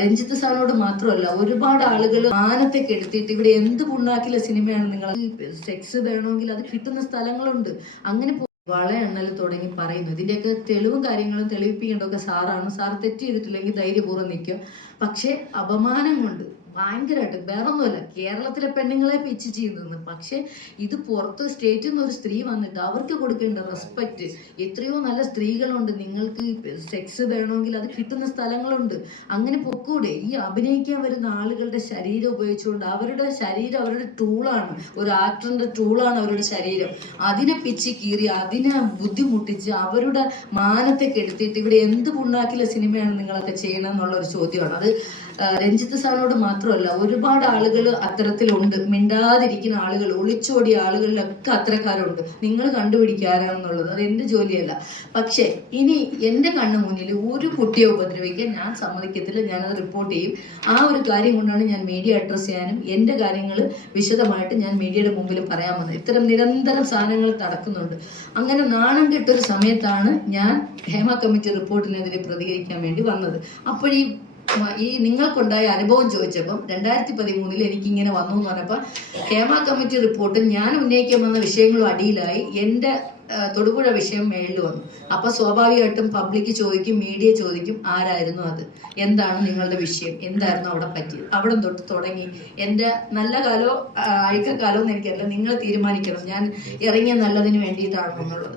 രഞ്ജിത്ത് സാറിനോട് മാത്രമല്ല ഒരുപാട് ആളുകൾ മാനത്തെ കെടുത്തിയിട്ട് ഇവിടെ എന്ത് പുണ്ണാക്കില്ല സിനിമയാണ് നിങ്ങൾ സെക്സ് വേണമെങ്കിൽ അത് കിട്ടുന്ന സ്ഥലങ്ങളുണ്ട്. അങ്ങനെ വള വളയെണ്ണൽ തുടങ്ങി പറയുന്നു. ഇതിന്റെയൊക്കെ തെളിവും കാര്യങ്ങളും തെളിയിപ്പിക്കേണ്ടതൊക്കെ സാറാണ്. സാർ തെറ്റ് ചെയ്തിട്ടില്ലെങ്കിൽ ധൈര്യപൂർവം നിൽക്കും പക്ഷേ അപമാനം കൊണ്ട് ഭയങ്കരമായിട്ട് വേറൊന്നുമല്ല കേരളത്തിലെ പെണ്ണുങ്ങളെ പിച്ച് ചെയ്യുന്നത് പക്ഷേ ഇത് പുറത്ത് സ്റ്റേറ്റിൽ നിന്ന് ഒരു സ്ത്രീ വന്നിട്ട് അവർക്ക് കൊടുക്കേണ്ട റെസ്പെക്റ്റ് എത്രയോ നല്ല സ്ത്രീകളുണ്ട്. നിങ്ങൾക്ക് സെക്സ് വേണമെങ്കിൽ അത് കിട്ടുന്ന സ്ഥലങ്ങളുണ്ട്. അങ്ങനെ പൊക്കൂടെ ഈ അഭിനയിക്കാൻ വരുന്ന ആളുകളുടെ ശരീരം ഉപയോഗിച്ചുകൊണ്ട് അവരുടെ ശരീരം അവരുടെ ടൂളാണ് ഒരു ആക്ടറിന്റെ ടൂളാണ് അവരുടെ ശരീരം. അതിനെ പിച്ച് കീറി അതിനെ ബുദ്ധിമുട്ടിച്ച് അവരുടെ മാനത്തെ കെടുത്തിയിട്ട് ഇവിടെ എന്ത് പുണ്ണാക്കിലെ സിനിമയാണ് നിങ്ങളൊക്കെ ചെയ്യണം എന്നുള്ള ഒരു ചോദ്യമാണ്. അത് രഞ്ജിത്ത് സാറിനോട് മാത്രമല്ല ഒരുപാട് ആളുകൾ അത്തരത്തിലുണ്ട്. മിണ്ടാതിരിക്കുന്ന ആളുകൾ ഒളിച്ചോടിയ ആളുകളിലൊക്കെ അത്തരക്കാരുണ്ട്. നിങ്ങൾ കണ്ടുപിടിക്കാറാണെന്നുള്ളത് അത് എന്റെ ജോലിയല്ല. പക്ഷേ ഇനി എന്റെ കണ്ണു മുന്നിൽ ഒരു കുട്ടിയെ ഉപദ്രവിക്കാൻ ഞാൻ സമ്മതിക്കത്തില്ല. ഞാനത് റിപ്പോർട്ട് ചെയ്യും. ആ ഒരു കാര്യം കൊണ്ടാണ് ഞാൻ മീഡിയ അഡ്രസ്സ് ചെയ്യാനും എന്റെ കാര്യങ്ങൾ വിശദമായിട്ട് ഞാൻ മീഡിയയുടെ മുമ്പിൽ പറയാൻ വന്നത്. ഇത്തരം നിരന്തരം സാധനങ്ങൾ നടക്കുന്നുണ്ട്. അങ്ങനെ നാണം കെട്ടൊരു സമയത്താണ് ഞാൻ ഹേമ കമ്മിറ്റി റിപ്പോർട്ടിനെതിരെ പ്രതികരിക്കാൻ വേണ്ടി വന്നത്. അപ്പോഴീ ഈ നിങ്ങൾക്കുണ്ടായ അനുഭവം ചോദിച്ചപ്പം രണ്ടായിരത്തി പതിമൂന്നിൽ എനിക്ക് ഇങ്ങനെ വന്നു എന്ന് പറഞ്ഞപ്പോൾ ഹേമ കമ്മിറ്റി റിപ്പോർട്ടിൽ ഞാൻ ഉന്നയിക്കാൻ വന്ന വിഷയങ്ങളും അടിയിലായി എന്റെ തൊടുപുഴ വിഷയം മേളിൽ വന്നു. അപ്പൊ സ്വാഭാവികമായിട്ടും പബ്ലിക് ചോദിക്കും മീഡിയ ചോദിക്കും ആരായിരുന്നു അത്? എന്താണ് നിങ്ങളുടെ വിഷയം? എന്തായിരുന്നു അവിടെ പറ്റിയത്? അവിടെ തൊട്ട് തുടങ്ങി. എന്റെ നല്ല കാലോ അഴുക്കക്കാലോ എന്ന് എനിക്കറിയില്ല. നിങ്ങൾ തീരുമാനിക്കണം. ഞാൻ ഇറങ്ങിയ നല്ലതിന് വേണ്ടിയിട്ടാണോ എന്നുള്ളത്